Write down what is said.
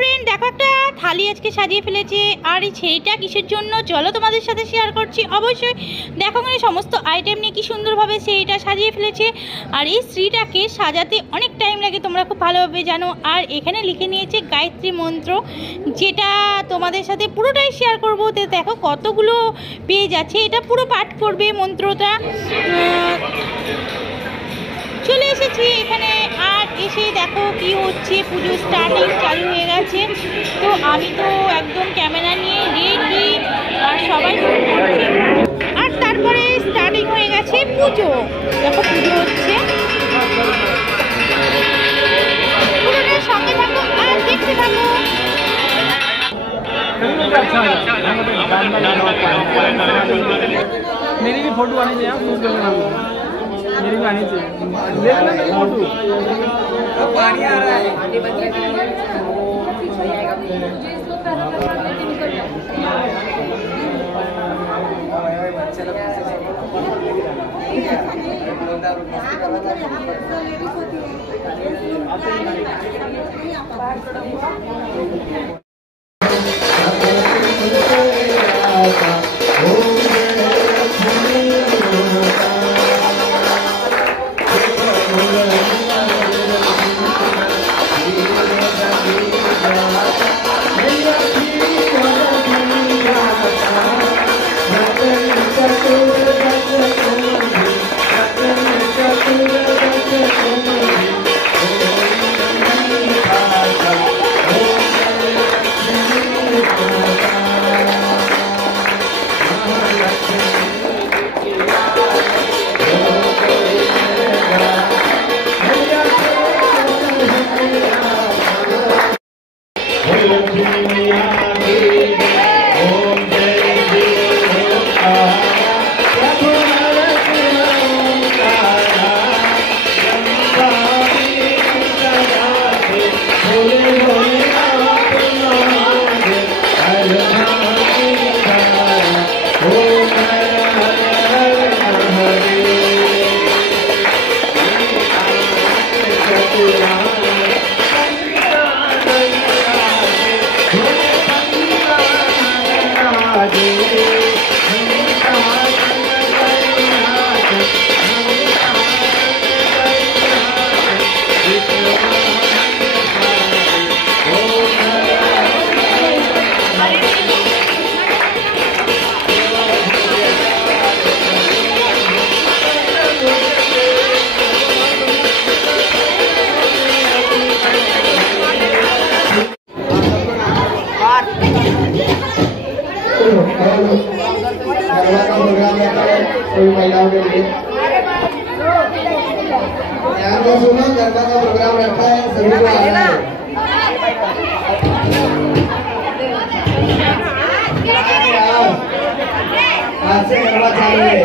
Friend देखो एक थाली आज के सजिए फेलेছে और সেইটা কিসের জন্য চলো তোমাদের সাথে শেয়ার করছি। অবশ্যই দেখো মানে সমস্ত আইটেম নিয়ে কি সুন্দরভাবে সেইটা সাজিয়ে ফেলেছে। আর এই শ্রীটাকে সাজাতে অনেক টাইম লাগে, তোমরা খুব ভালোভাবে জানো। আর এখানে লিখে নিয়েছে গায়ত্রী মন্ত্র, যেটা তোমাদের সাথে পুরোটাই শেয়ার করবো। তো দেখো কতগুলো পেজ আছে, এটা পুরো পাঠ করবে মন্ত্রটা। চলে এসেছি এখানে, আর এসে দেখো কি হচ্ছে, পুজো স্টার্টিং চালু হয়ে গেছে। তো আমি তো একদম ক্যামেরা নিয়ে রেডি, আর সবাই করছে। আর তারপরে স্টার্টিং হয়ে গেছে পুজো। দেখো পুজো হচ্ছে, পুরোটার সঙ্গে থাকো আর দেখতে থাকো। मेरी भी फोटो आनी चाहिए, शूट कर लेना, मेरी भी आनी चाहिए, ले लेना मेरी फोटो। पानी आ रहा है, महिलाओं के लिए ध्यान दो, सुनो, गरबा का प्रोग्राम रखा है, सभी को आना है। आज से गरबा चालू है।